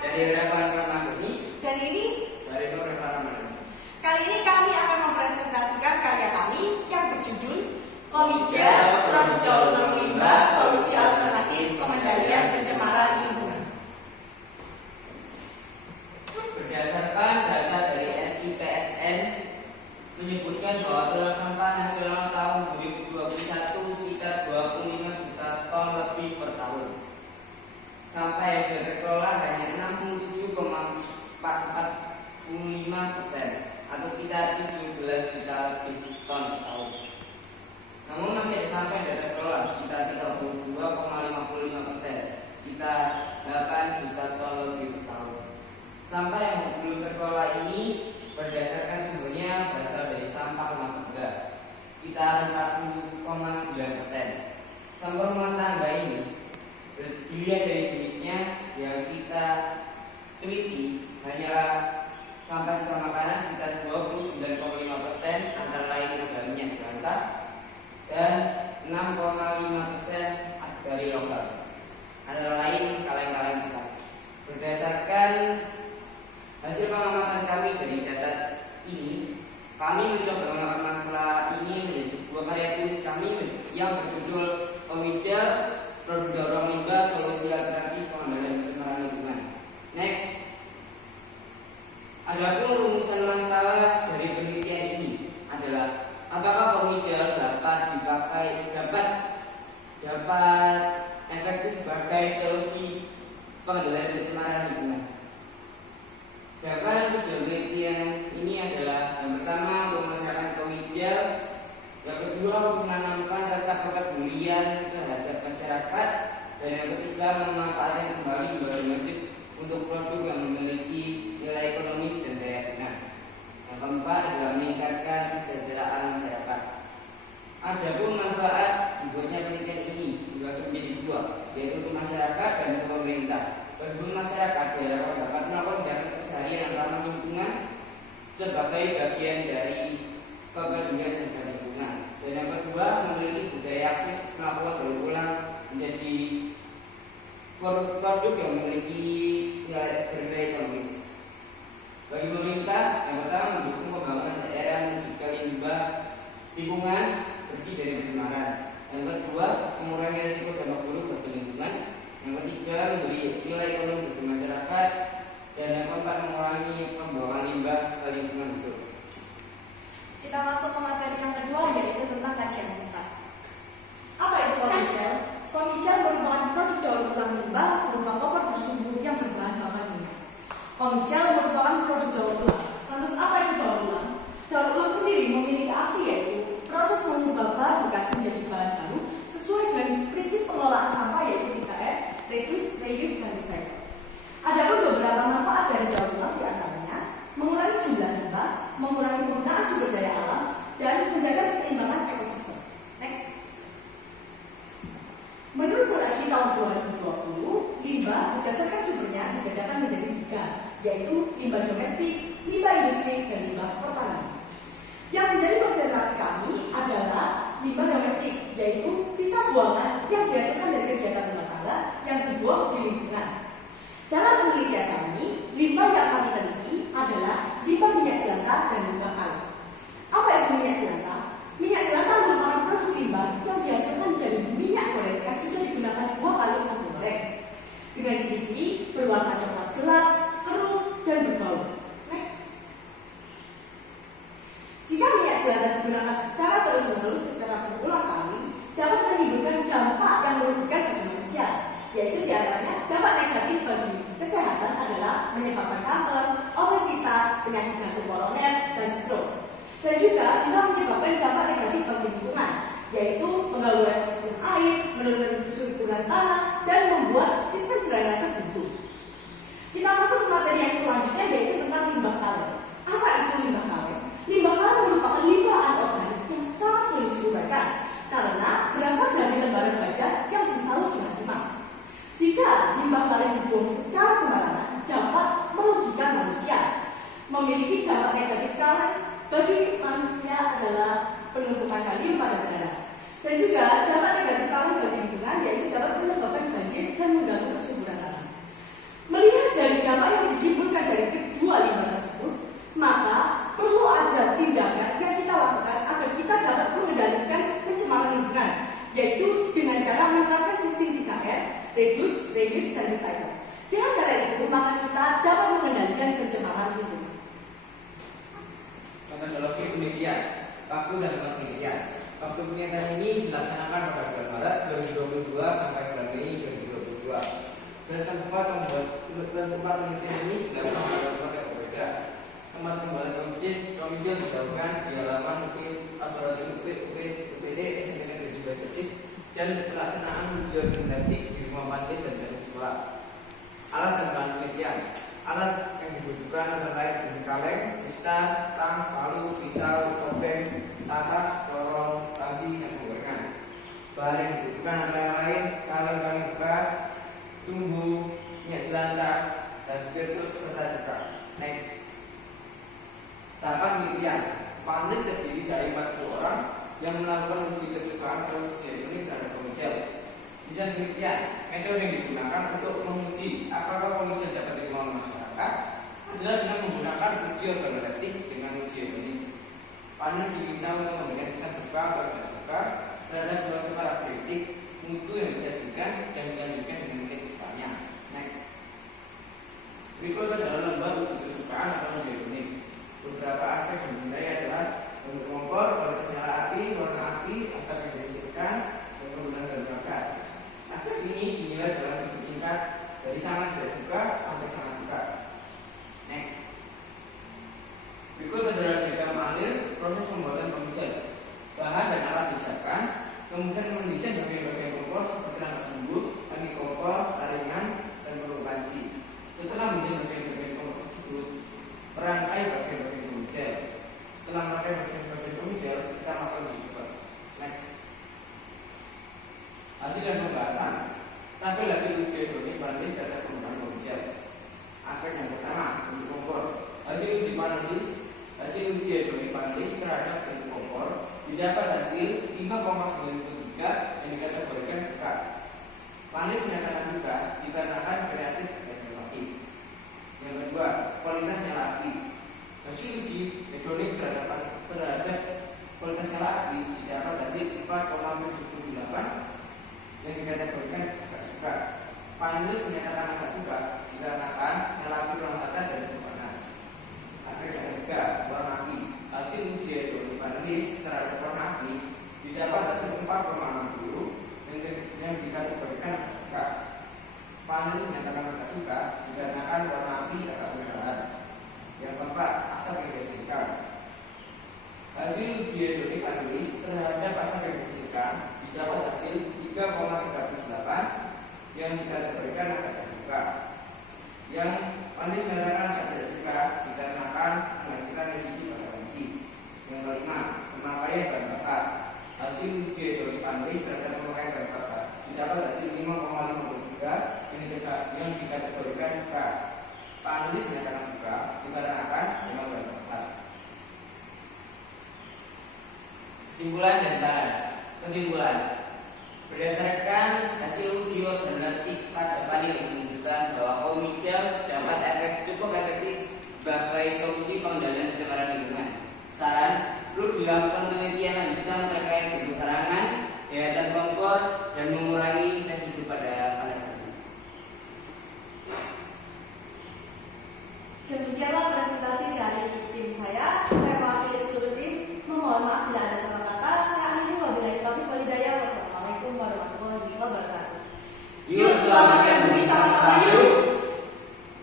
Dari Revan Ramadhani. Dan ini dari Nur Revan Ramadhani. Kali ini kami akan mempresentasikan karya kami yang berjudul Komijel Produk Daur Ulang Limbah Solusi Alternatif Pengendalian Pencemaran Lingkungan. Berdasarkan data dari SIPSN menyebutkan bahwa total sampah nasional tahun 2021 sekitar 25 juta ton lebih per tahun. Sampah yang sudah terkelola hanya 67,45% atau sekitar 17 juta lebih ton per tahun. Namun masih ada sampah yang tidak terkelola sekitar 32,55%, sekitar 8 juta ton lebih per tahun. Sampah yang belum terkelola ini berdasarkan sumbernya berasal dari sampah rumah tangga sekitar 40,9%. Sampah rumah tangga ini dilihat dari jenisnya yang kita teliti hanyalah sampah sisa makanan sekitar 29,5%, antara lain ada minyak jelantah dan 6,5% dari logam, antara lain kaleng-kaleng bekas. Berdasarkan hasil pengamatan kami dari data ini, kami mencoba mengangkat masalah ini menjadi sebuah karya tulis kami yang berjudul Komijel Produk Daur Ulang Limbah Solusi Alternatif Pengendalian Pencemaran Lingkungan. Next. Adapun rumusan masalah dari penelitian ini adalah apakah komijel dapat efektif sebagai solusi pengendalian pencemaran lingkungan. Sedangkan tujuan penelitian ini adalah yang pertama untuk meningkatkan komijel, yang kedua untuk menanamkan rasa kepedulian terhadap masyarakat, dan yang ketiga memanfaatkan kembali limbah domestik untuk produk yang memiliki nilai ekonomis dan daya guna. Yang keempat adalah meningkatkan kesejahteraan masyarakat. Adapun manfaat dibuatnya penelitian ini dibagi menjadi dua, yaitu untuk masyarakat dan untuk pemerintah. Bagi masyarakat diharapkan dapat melakukan kegiatan keseharian yang ramah lingkungan sebagai bagian dari kepedulian terhadap lingkungan. Dan yang kedua, memiliki budaya aktif melakukan daur ulang menjadi produk yang memiliki nilai ekonomis. Bagi pemerintah, yang pertama mendukung pembangunan daerah mencegah limbah lingkungan bersih dari pencemaran. Yang kedua, mengurangi risiko dampak buruk bagi lingkungan. Yang ketiga, memberi nilai ekonomi bagi masyarakat. Dan yang keempat, mengurangi pembuangan limbah ke lingkungan hidup. Kita masuk ke materi yang kedua, yaitu tentang kajian besar. Apa itu komijel? Komijel merupakan produk daur ulang limbah berupa koper bersumbu yang berbahan bakar minyak. Komijel merupakan produk daur ulang. Lantas apa itu daur ulang? Daur ulang sendiri memiliki arti yaitu proses mengubah bahan bekas menjadi bahan baru sesuai dengan prinsip pengelolaan sampah yaitu 3R, reduce, reuse, dan recycle. Adapun beberapa manfaat dari daur ulang diantaranya mengurangi jumlah limbah, mengurangi penggunaan sumber daya alam, dan menjaga keseimbangan ekosistem. Next. Menurut strategi tahun 2020, limbah berdasarkan sumbernya dibedakan menjadi 3, yaitu limbah domestik, limbah industri, dan limbah pertanian. Yang menjadi konsentrasi kami adalah limbah domestik, yaitu sisa buangan yang dihasilkan dari kegiatan rumah tangga yang dibuang di lingkungan. Dalam penelitian kami, limbah yang kami teliti adalah limbah minyak jelantah dan limbah kaleng. Apa itu minyak jelantah? Minyak jelantah merupakan produk limbah yang dihasilkan dari minyak goreng yang sudah digunakan 2 kali untuk menggoreng, dengan ciri-ciri berwarna coklat gelap, keruh, dan berbau. Next. Jika minyak jelantah digunakan secara terus-menerus secara berulang kali, dapat menimbulkan dampak yang merugikan bagi manusia, yaitu diantaranya dampak negatif bagi kesehatan adalah menyebabkan kanker, obesitas, penyakit jantung koroner, dan stroke. Dan juga bisa menyebabkan dampak negatif bagi lingkungan, yaitu mengganggu ekosistem air, menurunkan subsuran tanah, dan membuat sistem drainase buntu. Kita masuk ke materi yang selanjutnya, yaitu tentang limbah kaleng. Apa itu limbah kaleng? Limbah kaleng merupakan limbah anorganik yang sangat sulit diuraikan karena berasal dari lembaran baja yang disalut dengan timah. Jika limbah kaleng dibuang secara sembarangan, dapat merugikan manusia. Memiliki dampak negatif kaleng bagi manusia adalah penumpukan kalium pada darah. Dan juga dampak negatif kaleng bagi lingkungan yaitu dapat menyebabkan banjir dan mengganggu kesuburan tanah. Melihat dari dampak tempat penelitian ini dilakukan oleh tempat yang berbeda. Tempat pembuatan komicel dilakukan di halaman UPD SMP Negeri Gresik dan pelaksanaan ujian genetik di rumah Pantis dan teknik sekolah. Alat dan bahan penelitian. Alat yang dibutuhkan antara lain dengan kaleng, pista, tang, palu, pisau, topeng, tatak, corong, panci, dan penggorengan. Bahan yang dibutuhkan antara lain kaleng-kaleng bekas, sumbu, minyak jelantah, dan spiritus serta cuka. Next. Tahapan penelitian. Pantis terdiri dari 40 orang yang melakukan uji kesukaan atau uji elektronik terhadap komicel. Desain penelitian, metode yang digunakan untuk menguji apakah komicel dapat diterima oleh masyarakat adalah dengan menggunakan uji organoleptik dengan uji elektronik. Panel diminta untuk memberikan kesan suka atau tidak suka terhadap suatu karakteristik mutu yang disajikan dan dilanjutkan dengan nilai kesukaannya. Next. Berikut adalah lomba uji kesukaan atau uji elektronik. Beberapa aspek yang dinilai adalah bentuk kompor, kualitas nyala api, warna api, asap yang dihasilkan, dan penggunaan bahan bakar. Aspek ini dinilai dalam 7 tingkat dari sangat tidak suka sampai sangat suka. Next. Berikut adalah diagram alur proses pembuatan komicel. Bahan dan alat disiapkan, kemudian mendesain bagian-bagian kompor seperti rangka sumbu, tangki kompor, saringan, dan peluru panci. Setelah mendesain bagian-bagian kompor tersebut, merangkai bagian-bagian komicel. Setelah merangkai bagian-bagian komicel, kita melakukan uji coba. Next. Hasil dan pembahasan. Tabel hasil uji elektronik panelis data penggunaan komicel. Aspek yang pertama, bentuk kompor. Hasil uji elektronik panelis terhadap bentuk kompor didapat hasil 5,93 yang dikategorikan suka. Panelis menyatakan suka dikarenakan kreatif dan inovatif. Yang kedua, kualitas nyala api. Hasil uji elektronik terhadap kualitas nyala api didapat hasil 4,78 yang dikategorikan agak suka. Panelis menyatakan agak suka dikarenakan nyala api kurang rata dan cukup panas. Aspek yang ketiga, warna api. Hasil uji elektronik panelis terhadap warna api didapat hasil 4,60 yang dikategorikan agak suka. Panelis menyatakan agak suka dikarenakan warna api agak merah. Yang keempat, asap yang dihasilkan. Hasil uji elektronik panelis terhadap asap yang dihasilkan didapat hasil 3,38 yang dikategorikan agak tidak suka. Yang panelis menyatakan agak tidak suka dikarenakan menghasilkan residu pada kunci. Yang kelima, pemakaian bahan bakar. Hasil uji elektronik panelis terhadap pemakaian bahan bakar didapat hasil 5,53 yang dikategorikan suka. Panelis menyatakan suka dikarenakan memang bahan bakar. Kesimpulan dan saran. Kesimpulan. Berdasarkan hasil uji organoleptik pada panelis menunjukkan bahwa komicel dapat cukup efektif sebagai solusi pengendalian pencemaran lingkungan. Saran, perlu dilakukan penelitian lanjutan terkait bentuk sarangan, daya kompor, dan mengurangi residu pada panel tersebut. Demikianlah presentasi dari tim saya.